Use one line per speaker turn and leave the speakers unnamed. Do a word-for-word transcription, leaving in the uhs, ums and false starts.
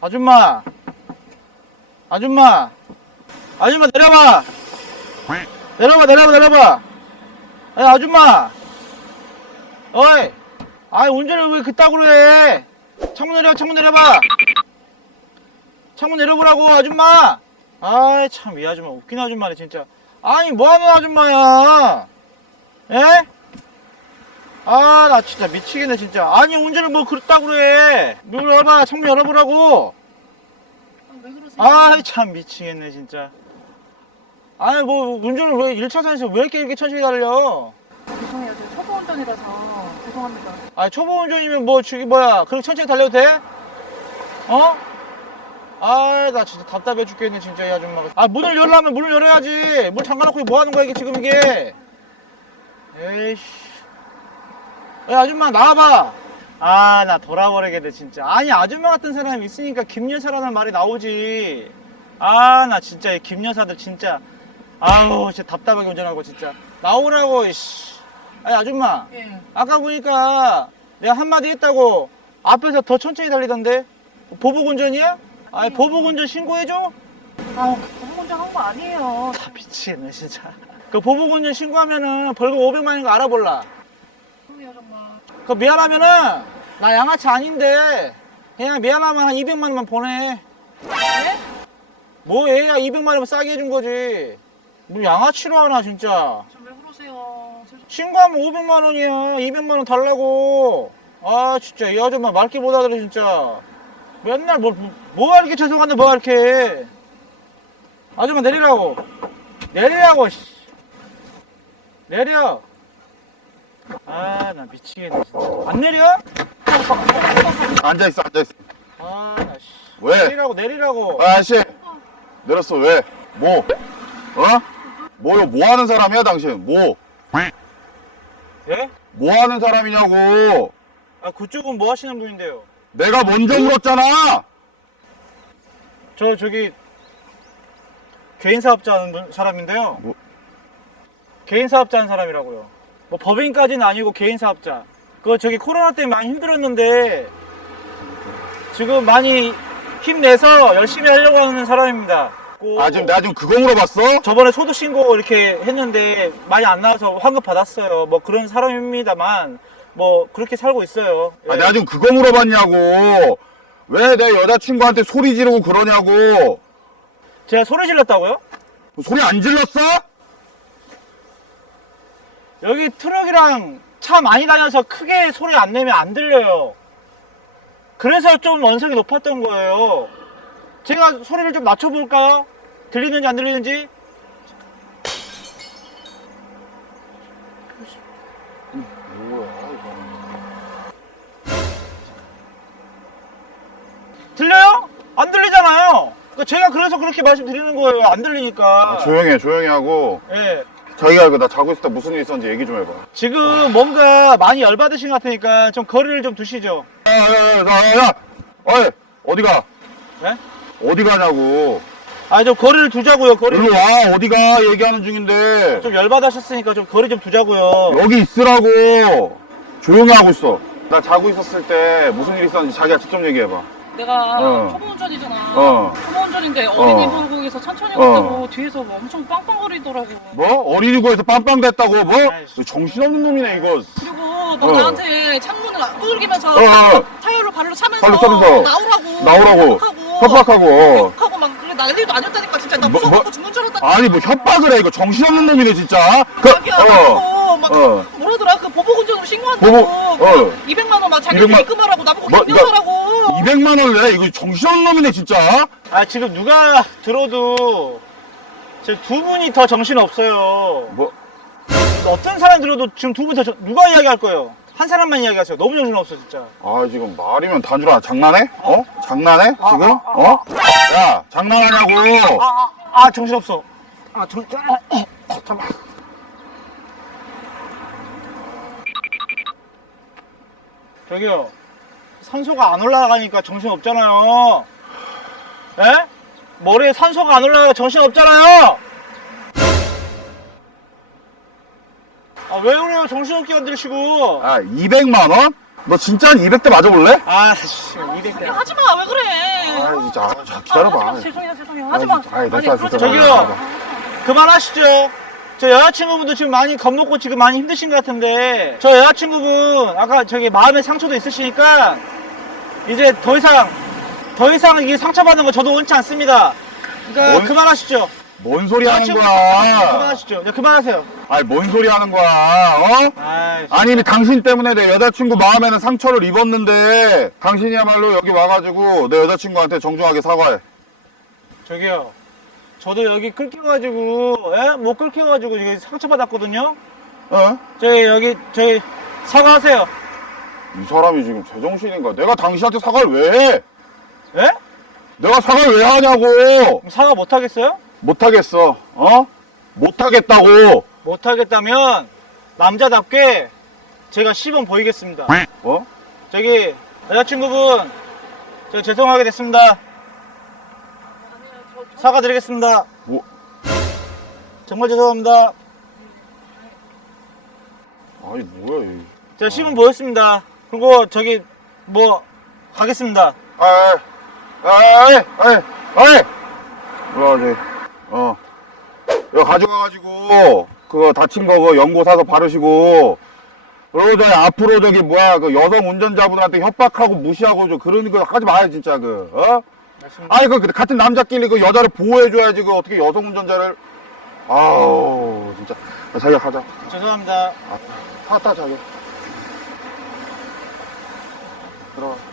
아줌마, 아줌마, 아줌마 내려봐. 내려봐, 내려봐, 내려봐. 아니, 아줌마. 어이, 아이 운전을 왜 그따구로 해? 창문 내려, 창문 내려봐. 창문 내려보라고, 아줌마. 아이 참, 이 아줌마 웃긴 아줌마네 진짜. 아니 뭐하는 아줌마야? 에? 아 나 진짜 미치겠네 진짜. 아니 운전을 뭐 그렇다고 해. 문 열어봐, 창문 열어보라고.
아, 왜 그러세요?
아이 참 미치겠네 진짜. 아니 뭐 운전을 왜 일 차선에서 왜 이렇게 이렇게 천천히 달려?
죄송해요. 저 초보 운전이라서 죄송합니다.
아 초보 운전이면 뭐 저기 뭐야 그렇게 천천히 달려도 돼? 어? 아 나 진짜 답답해 죽겠네 진짜 이 아줌마가. 아 문을 열려면 문을 열어야지. 문 잠가놓고 뭐 하는 거야 이게 지금 이게. 에이씨. 야 아줌마 나와봐. 아 나 돌아버리겠네 진짜. 아니 아줌마 같은 사람이 있으니까 김여사라는 말이 나오지. 아 나 진짜 이 김여사들 진짜. 아우 진짜 답답하게 운전하고 진짜. 나오라고 이씨. 아니 아줌마.
예.
아까 보니까 내가 한마디 했다고 앞에서 더 천천히 달리던데. 보복 운전이야? 아니 보복 운전 신고해줘?
아, 보복 운전한 거 아니에요.
다 미치겠네 진짜. 그 보복 운전 신고하면은 벌금 오백만 원인 거 알아볼라.
죄송해요 정말.
그 미안하면은 나 양아치 아닌데 그냥 미안하면 한 이백만 원만 보내.
네?
뭐 얘야 이백만 원이면 싸게 해준 거지. 뭐 양아치로 하나 진짜.
좀 왜 그러세요? 저-
신고하면 오백만 원이야. 이백만 원 달라고. 아 진짜 이 아줌마 말귀 못 알아들어 진짜. 맨날 뭐, 뭐가 이렇게 죄송한데 뭐가 이렇게 해. 아줌마 내리라고. 내리라고 씨. 내려. 아 나 미치겠네 진짜. 안 내려?
앉아있어, 앉아있어.
아 나 씨.
왜?
내리라고 내리라고.
아, 아저씨. 내렸어, 왜? 뭐? 어? 뭐요? 뭐 하는 사람이야, 당신? 뭐?
예?
뭐 하는 사람이냐고?
아 그쪽은 뭐 하시는 분인데요?
내가 먼저 물었잖아!
저 저기 개인 사업자 하는 분, 사람인데요.
뭐?
개인 사업자 하는 사람이라고요. 뭐 법인까지는 아니고 개인 사업자. 그 저기 코로나 때문에 많이 힘들었는데 지금 많이 힘내서 열심히 하려고 하는 사람입니다. 그
아, 지금 내가 지금 그거 물어봤어?
저번에 소득 신고 이렇게 했는데 많이 안 나와서 환급 받았어요. 뭐 그런 사람입니다만 뭐 그렇게 살고 있어요.
아,
예.
내가 지금 그거 물어봤냐고! 왜 내 여자친구한테 소리 지르고 그러냐고!
제가 소리 질렀다고요?
소리 안 질렀어?
여기 트럭이랑 차 많이 다녀서 크게 소리 안 내면 안 들려요. 그래서 좀 언성이 높았던 거예요. 제가 소리를 좀 낮춰볼까요? 들리는지 안 들리는지? 들려요? 안 들리잖아요. 그러니까 제가 그래서 그렇게 말씀드리는 거예요. 안 들리니까.
아, 조용히 해, 조용히 하고.
예.
자기가 이거 나 자고 있을 때 무슨 일 있었는지 얘기 좀 해봐.
지금 뭔가 많이 열받으신 것 같으니까 좀 거리를 좀 두시죠.
야, 야, 야, 야, 야! 어이, 어디 가?
네?
어디 가냐고.
아, 좀 거리를 두자고요. 거리.
일로 와, 어디 가? 얘기하는 중인데.
좀 열받으셨으니까 좀 거리 좀 두자고요.
여기 있으라고. 조용히 하고 있어. 나 자고 있었을 때 무슨 일 있었는지 자기가 직접 얘기해봐.
내가
어.
초보 운전이잖아.
어.
초보 운전인데 어린이
어.
보호구에서 천천히
어.
간다고 뒤에서 뭐 엄청 빵빵거리더라고.
뭐? 어린이고에서 빵빵댔다고? 뭐?
아이씨.
정신없는 놈이네, 이거.
그리고 막
어.
나한테 창문을 두들기면서
어, 어.
타이어로 발로 차면서,
발로 차면서.
나오라고
나오라고.
협박하고
협박하고. 어.
협박하고 막 그래 난리도 아니었다니까 진짜 나
뭐,
무서워서
뭐?
죽는 줄 알았다니까.
아니, 뭐 협박을 해, 이거. 정신없는 놈이네, 진짜. 그,
자기야 나보고 막
어.
뭐라더라 그 보복 운전으로 신고한다고.
보복,
그
어.
이백만 원 막 자기
이백만
입금하라고 나보고
뭐,
김여사라고.
이백만 원을 내? 이거 정신없는 놈이네, 진짜.
아, 지금 누가 들어도 지금 두 분이 더 정신 없어요.
뭐,
어떤 사람 들어도 지금 두 분 더 누가 이야기할 거예요? 한 사람만 이야기하세요. 너무 정신 없어 진짜.
아, 지금 말이면 단주라. 장난해? 어? 장난해?
아,
지금?
아, 아,
어? 야, 장난하냐고.
아, 아, 아 정신 없어. 아, 정, 아, 아, 아, 잠깐. 저기요. 산소가 안 올라가니까 정신 없잖아요. 에? 머리에 산소가 안 올라가니까 정신 없잖아요. 아, 왜 그래요? 정신없게 건드리시고.
아, 이백만 원? 너 진짜 한 이백 대 맞아볼래?
아씨 이백 대.
하지 마. 왜 그래?
아 진짜 아, 자, 기다려봐.
아, 하지 마. 죄송해요. 죄송해요. 하지 마.
아이, 됐어,
아니,
됐어,
그러지
됐어.
마.
저기요. 그만하시죠. 저 여자친구분도 지금 많이 겁먹고 지금 많이 힘드신 것 같은데 저 여자친구분 아까 저기 마음의 상처도 있으시니까 이제 더 이상 더 이상 이게 상처받는 거 저도 원치 않습니다. 그러니까
뭔-
그만하시죠.
뭔 소리 하는
여자친구
거야?
그만하시죠. 야, 그만하세요.
아니 뭔 소리 하는 거야? 어?
아이,
아니 당신 때문에 내 여자친구 마음에는 상처를 입었는데 당신이야말로 여기 와가지고 내 여자친구한테 정중하게 사과해.
저기요. 저도 여기 끌켜가지고 예? 못 끌켜가지고 지금 상처받았거든요.
어?
저희 여기 저희 사과하세요.
이 사람이 지금 제정신인가? 내가 당신한테 사과를 왜 해?
예?
내가 사과를 왜 하냐고?
그럼 사과 못 하겠어요?
못하겠어. 어? 못하겠다고.
못 하겠다면 남자답게 제가 시범 보이겠습니다.
어?
저기 여자친구분 저 죄송하게 됐습니다. 사과드리겠습니다.
뭐?
정말 죄송합니다.
아니 뭐야 이.
제가 시범 보였습니다. 그리고 저기 뭐 가겠습니다.
아이, 아이, 아이, 아이. 이거 저기, 어, 이거 가져가가지고 그거 다친 거 그거 연고 사서 바르시고. 그리고 저기 앞으로 저기 뭐야 그 여성 운전자분한테 협박하고 무시하고 저 그런 거 하지 마요 진짜 그 어? 아니 그 같은 남자끼리 그 여자를 보호해줘야지 그 어떻게 여성 운전자를 아우 진짜 야, 자기가 가자.
죄송합니다.
타, 타 자기. 들어가.